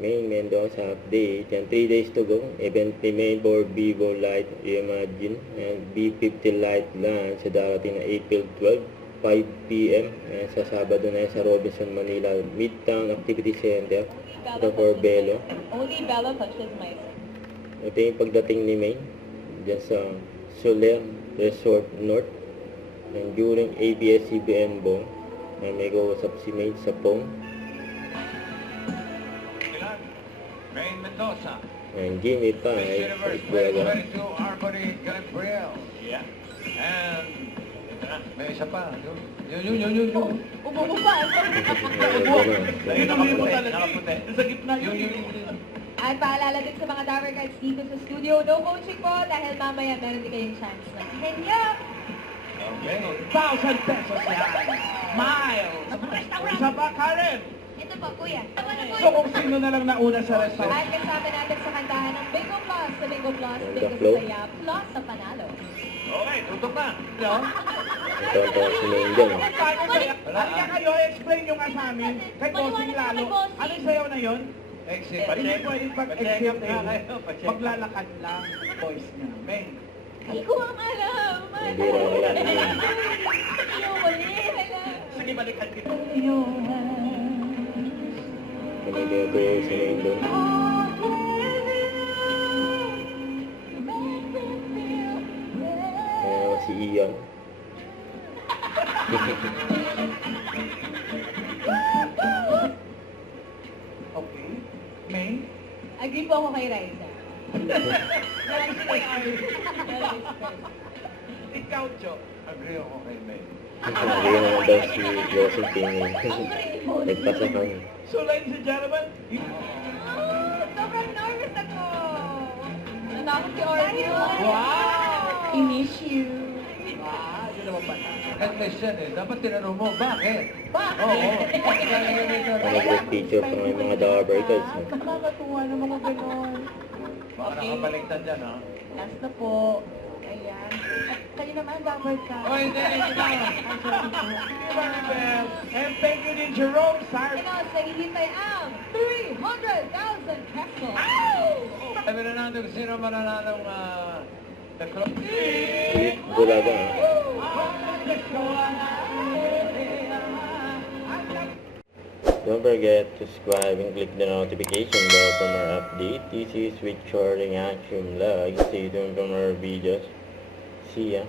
May Mendoza update. And 3 days to go. Event remain for Vivo Lite Reimagine and B50 Lite launch sa darating na April 12, 5 p.m. And sa Sabado na yan sa Robinson, Manila Midtown Activity Center. Ito for Belo. Only Bella touches my... Ito yung pagdating ni May dyan sa Soler Resort North. And during ABS-CBN Bong, may kausap si May sa phone. May Mendoza. And Jimmy pa ay sa Isbuaga. To Arbori Gabriel. Yeah. And may isa pa. Yun. Umupo pa. Nakaputi. Sa gitna yun. At paalala din sa mga Tower Guides dito sa studio, no coaching po dahil mamaya meron din kayong chance na Kenya. Okay. 1,000 pesos yan. Miles. Isa pa, Karen. Ito po, kuya. So kung sino na lang nauna sa restaurant. At kasama natin sa kantahan ng Bingo Plus, sa Bingo Plus, The Bingo flow. Saya, Plus sa panalo. Okay, tutok na. No? Ito ang tawag si May dyan. Halika kayo, explain nyo nga sa amin. Kay Bossing lalo. Anong sayaw na yun? Exit. Hindi pwedeng pag-exit maglalakad lang, boys niya. May. Hindi ko ang alam. Hindi raw wala na yun. Ayaw mali. Sige, balikan kita. Kanina ko yung si May doon. Si Ian. Okay. May. Agree po ako kay Raisa. Ikaw, Jo. Agree ako kay May. Hindi naman daw si Joseph Tingin. Nagpasa kami. So, ladies and gentlemen, Sobrang nervous ako. Natakot si Orville. wow! I miss you. Wow, yun naman pala. At least yan eh. Dapat tinanong mo, bakit? Bakit? Oo. Nag-picture pa ng mga Dabber Guys. Nakakatuwa ng mga ganon. Baka nakabaliktad dyan, ha? Last na po. Ayan. At kayo naman, Dabber ka. Oh, hindi. Ito na. Maribel. And thank you din, Jerome Sar. Ito, sa hihintay ang 300,000 pesos. Sabi na natin kung sino manananong the club. Bulaga. Don't forget to subscribe and click the notification bell for more update. This is with Shorting Action Vlog. Stay tuned for more videos. See ya.